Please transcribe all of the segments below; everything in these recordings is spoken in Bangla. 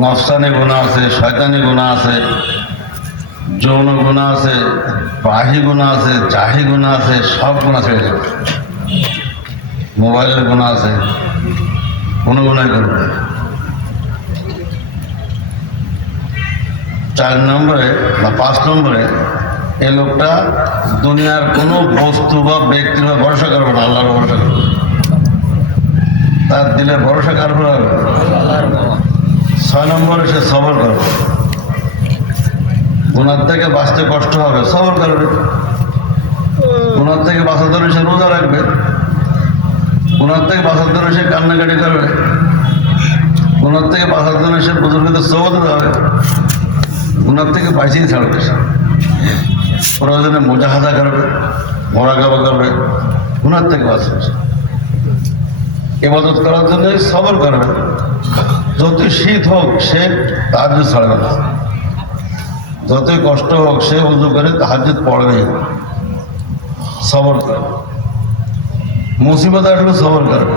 নফসানি গুনাহ আছে, শয়তানি গুনাহ আছে, যৌন গুনাহ আছে, বাহি গুনাহ আছে, জাহি গুনাহ আছে, সব গুনাহ ছেড়ে যাবে। মোবাইলের গুনাহ আছে, কোনো গুনাহ করবে। 4 নম্বরে বা 5 নম্বরে এই লোকটা দুনিয়ার কোনো বস্তু বা ব্যক্তির বা ভরসা করবে না, আল্লাহর ভরসা করবে। তার দিলে ভরসা কার উপর হবে? 6 নম্বরে সে সবর করবে। গুনার থেকে বাঁচতে কষ্ট হবে, সবর করবে। গুনার থেকে বাঁচার জন্য সে রোজা রাখবে। গুনার থেকে বাঁচার জন্য সে কান্নাকাটি করবে। গুনার থেকে বাঁচার জন্য সে বুজুর্গদের সবতে যাবে। গুনার থেকে বাঁচিয়ে ছাড়বে। প্রয়োজনে মুজাহাদা করবে, মোরাকাবা করবে, গুনার থেকে বাঁচবে। ইবাদত করার জন্য সবর করবে। যতই শীত হোক সে তাহাজ্জুদ ছাড়বে না, যতই কষ্ট হোক সে উযু করে তাহাজ্জুদ পড়বে, সবর করবে। মুসিবত আসলে সবর করবে।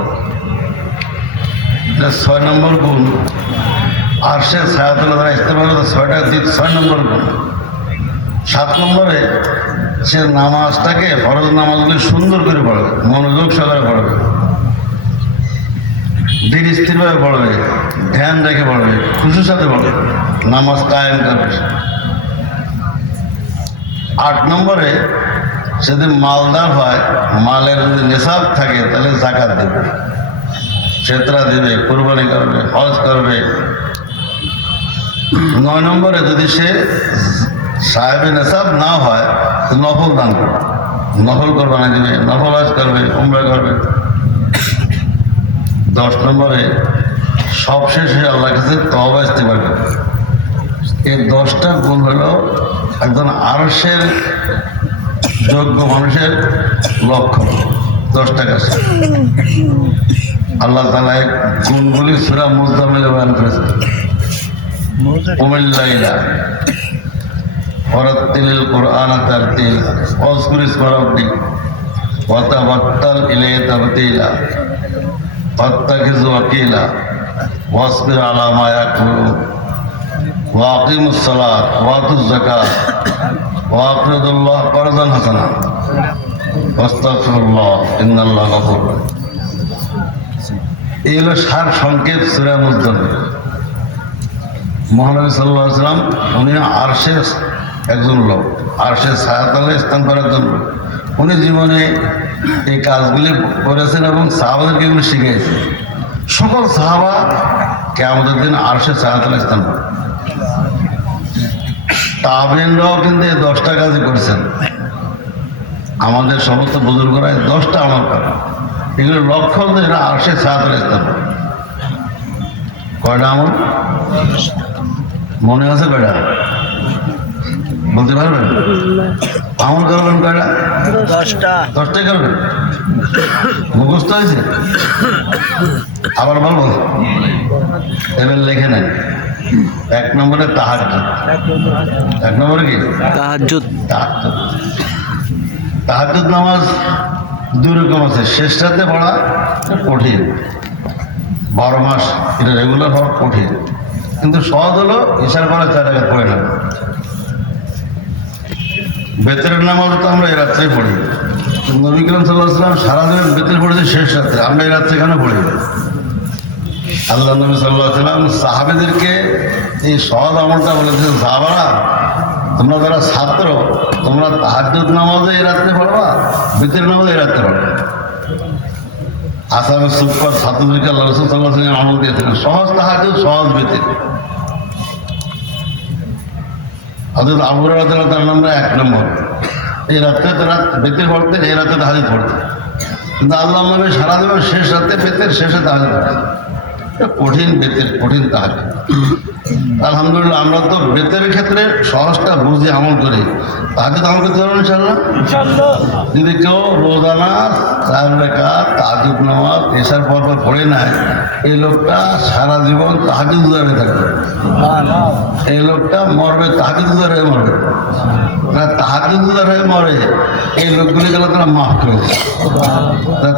6 নম্বর গুণ। আর সে ছায়াতলে দ্বারা ইস্তেমাল করে 6টা দিক, 6 নম্বর গুণ। 7 নম্বরে সে নামাজটাকে, ফরজ নামাজগুলি সুন্দর করে পড়বে, মনোযোগ সহকারে পড়বে, ধীর স্থিরভাবে পড়বে, ধ্যান রেখে পড়বে, খুশির সাথে পড়বে, নামাজ কায়েম করবে। 8 নম্বরে সে যদি মালদার হয়, মালের যদি নিসাব থাকে তাহলে যাকাত দেবে, ফিতরা দেবে, কুরবানি করবে, হজ করবে। 9 নম্বরে যদি সে সাহেবে নিসাব না হয় তো নফল দান করবে, নফল কোরবানি দেবে, নফল হজ করবে, উমরা করবে। 10 নম্বরে সবশেষে আল্লাহর কাছে তওবা ইস্তেগফার করবে। এই 10টা গুণ হলো একজন আরশের যোগ্য মানুষের লক্ষণ। 10টা কাছে আল্লাহ তাআলা এই গুণগুলি সূরা মুজাম্মিলে বয়ান করেছেন। কুমিল্লাইলা ওয়ারাত্তিলিল কুরআনা তারতিল ওয়াজকুর ইসমা রাব্বিক ওয়া তাওয়াক্কাল ইলাইহি তাবতিলা ফাত্তাখিযু ওয়াকিলা ওয়াসবির আলা মা ইয়াকুলুন ওয়া আকিমুস সালাত ওয়া আতুজ যাকাত ওয়া আকরিদুল্লাহ করদান হাসানা ওয়াস্তাগফিরুল্লাহ ইন্নাল্লাহা গফুরুর রাহিম। এই হলো সার সংক্ষেপ সূরা মুজাম্মিল। মহানবী সাল্লাল্লাহু আলাইহি ওয়াসাল্লাম উনি আরশের একজন লোক, আরশের ছায়াতলে স্থান করার জন্য উনি জীবনে এই কাজগুলি করেছেন এবং সাহাবাদেরকে এগুলো শিখিয়েছেন। সকল সাহাবা কিয়ামতের দিন আরশের ছায়াতলে স্থান পাবে। তাবেঈনরাও কিন্তু এই 10টা কাজই করেছেন। আমাদের সমস্ত বুজুর্গরা 10টা আমল করে, এগুলো লক্ষ্য হলো এরা আরশের ছায়াতলে স্থান পাবে। কয়টা আমল মনে আছে? কয়টা বলতে পারবেন? আমল করবেন কয়টা? 10টাই করবেন। মুখস্থ হয়েছে? আবার বলবো, এবার লেখে নেন। 1 নম্বরে তাহাজ্জুদ। 1 নম্বরে কি? তাহাজ্জুদ। তাহাজ্জুদ নামাজ 2 রকম আছে। শেষ রাতে পড়া কঠিন, 12 মাস এটা রেগুলার হওয়া কঠিন, কিন্তু সহজ হলো ইশার পরে 4 রাকাত পড়ে না। বেতরের নামাজ তো আমরা এই রাত্রেই পড়ি। নবী করিম সাল্লাল্লাহু আলাইহি ওয়াসাল্লাম সারাদিন বেতর পড়েছে শেষ রাত্রে, আমরা এই রাত্রে কেন পড়ি? আল্লাহ নবী সাল্লাল্লাহু আলাইহি ওয়াসাল্লাম সাহাবেদেরকে এই সহজ আমলটা বলেছেন, সাহাবারা তোমরা যারা ছাত্র তোমরা তাহাজ্জুদ নামাজে এই রাত্রে পড়বা, বেতরের নামাজে এই রাত্রে পড়বা। আসামে সুপার ছাত্রদেরকে আল্লাহ রাসূল সাল্লাল্লাহু আলাইহি ওয়াসাল্লাম আমল দিয়েছেন, সহজ তাহাজ্জুদ, সহজ বেতর। হযরত আবু হুরায়রা রাদিয়াল্লাহু তাআলা আমরা 1 নম্বর এই রাত্রে তারা বেতের পড়তেন, এই রাতে তাহাজ্জুদ পড়তেন। কিন্তু আল্লাহ নবী সারা দিন শেষ রাতে বেতের, শেষে তাহাজ্জুদ পড়তেন। কঠিন বেতের, কঠিন তাহাজ্জুদ। আলহামদুলিল্লাহ আমরা তো বেতের ক্ষেত্রে সহজটা বুঝে আমল করি, তাকে তো আমল করতে পারবো ইনশাল্লাহ। যদি কেউ রোজানা 4 রাকাত তাহাজ্জুদ নামাজ এশার পর পড়ে নেয়, এই লোকটা সারা জীবন তাহাজ্জুদগার হয়ে থাকবে। এই লোকটা মরবে তাহাজ্জুদগার হয়ে মরবে না, তাহাজ্জুদগার হয়ে মরে এই লোকগুলিকে আল্লাহ তাআলা মাফ করে দেয়।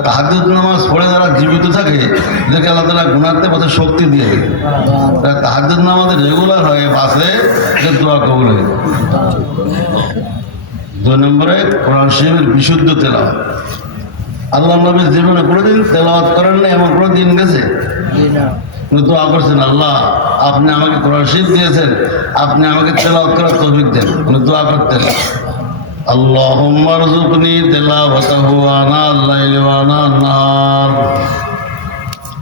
তাহাজ্জুদ নামাজ পড়ে যারা জীবিত থাকে এদেরকে আল্লাহ তাআলা গুনাহের পথে শক্তি দিয়ে দেয়। তাহাজ্জুদ নামাজ রেগুলার হয়ে বাসে যে দোয়া কবুল হয়ে। 2 নম্বরে কোরআন শরীফের বিশুদ্ধ তেলাওয়াত। আল্লাহ নবীর জীবনে কোনোদিন তেলাওয়াত করেন না এমন কোনো দিন গেছে? দোয়া করছেন, আল্লাহ আপনি আমাকে কোরআন শরীফ দিয়েছেন, আপনি আমাকে তেলাওয়াত করার তৌফিক দেন। উনি দোয়া করতেন, আল্লাহুম্মা রযুকনি তিলাওয়াতাহু আনাল লাইলি ওয়া আনান নাহার।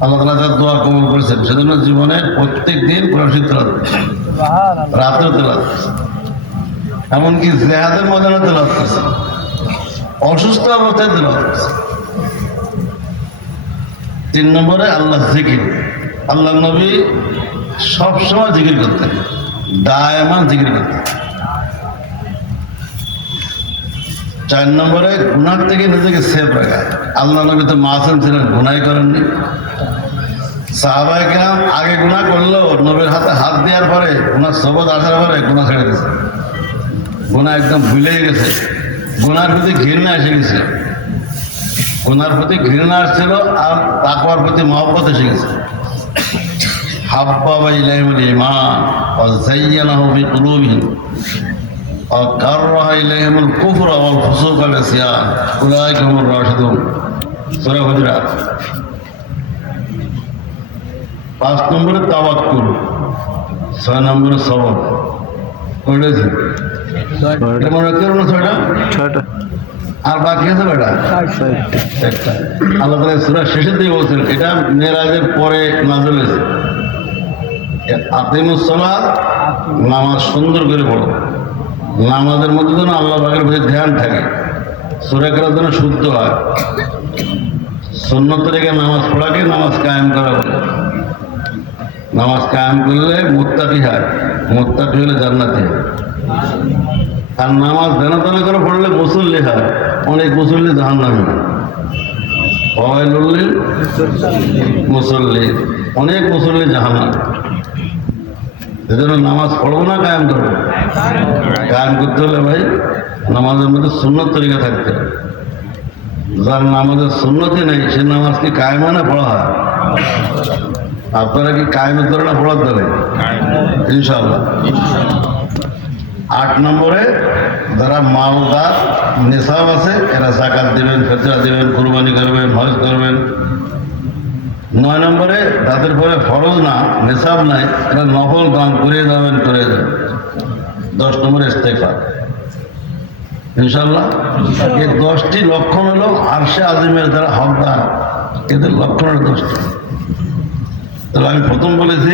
আল্লাহ তাআলা তার দোয়া কবুল করেছেন, সেজন্য জীবনে প্রত্যেক দিন কোরআন শরীফ তেলাওয়াত, রাতেও তেলাওয়াত, এমনকি জিহাদের ময়দানে তেলাওয়াত করছে, অসুস্থ অবস্থায় তেলাওয়াত করছে। 3 নম্বরে আল্লাহ জিকির। আল্লাহ নবী সবসময় জিকির করতেন, দায়মান জিকির করতেন। 4 নম্বরে গুনাহ থেকে নিজেকে সেফ রাখা। আল্লাহ নবী তো মাসুম ছিলেন, গুনাহ করেননি। সাহাবায়ে কেরাম আগে গুনাহ করলেও নবীর হাতে হাত দেওয়ার পরে গুনাহ সবদ আসার পরে গুনাহ ছেড়ে দিয়েছে, গুনাহ একদম ভুলেই গেছে। গুনার প্রতি ঘৃণা এসে গেছে, গুনার প্রতি ঘৃণা আসছিল আর তাকওয়ার প্রতি মহব্বত এসে গেছে। হাব্বাবা ইলাইহিমুল ঈমান ওয়া যায়্যানাহু ফি কুলুবিহিম ওয়া কাররাহা ইলাইহিমুল কুফরা ওয়াল ফুসুকা ওয়াল ইসয়ান উলাইকা হুমুর রাশিদুন। সূরা হুজুরাত। 5 নম্বরে তাওয়াক্কুল, 6 নম্বরে সবর। করেছে এটা মনে হচ্ছে না? 6টা আর বাকি আছে বেটা একটা। আল্লাহ তাআলা সূরা শেষের দিকে বলছেন, এটা মেরাজের পরে নাযিল হয়েছে, আকিমুস সালাত, নামাজ সুন্দর করে পড়ো। নামাজের মধ্যে যেন আল্লাহ পাকের প্রতি ধ্যান থাকে, সূরা করার জন্য শুদ্ধ হয়। সুন্নত রেখে নামাজ পড়াকে নামাজ কায়েম করা বলে। নামাজ কায়েম করলে মুত্তাকি হয়, মুত্তাকি হলে জান্নাতি হয়। আর নামাজ দেনা দানা করে পড়লে মুসল্লি হয়, অনেক মুসল্লি জাহান্নামী হয়। ওয়াইলুল মুসল্লি, অনেক মুসল্লি জাহান্নামী। এজন্য নামাজ পড়বো না, কায়েম করবো। কায়েম করতে হলে ভাই নামাজের মধ্যে সুন্নত তরিকা থাকতে হবে। যার নামাজের সুন্নতি নেই সে নামাজ কি কায়েমা না পড়া হয়? আপনারা কি কায়েমের ধরে না পড়ার ধরে? ইনশাআল্লাহ। 8 নম্বরে যারা মালদার নেশাব আছে এরা যাকাত দিবেন, ফিতরা দিবেন, কুরবানি করবেন, হজ করবেন। 9 নম্বরে যাদের পরে ফরজ না, নেশাব নাই, এরা নফল দান করে যাবেন, করে যাবেন। 10 নম্বরে ইস্তেগফার। ইনশাআল্লাহ এই 10টি লক্ষণ হলো আরশে আজিমের যারা হকদার, এদের লক্ষণ হলো 10টি। তাহলে আমি প্রথম বলেছি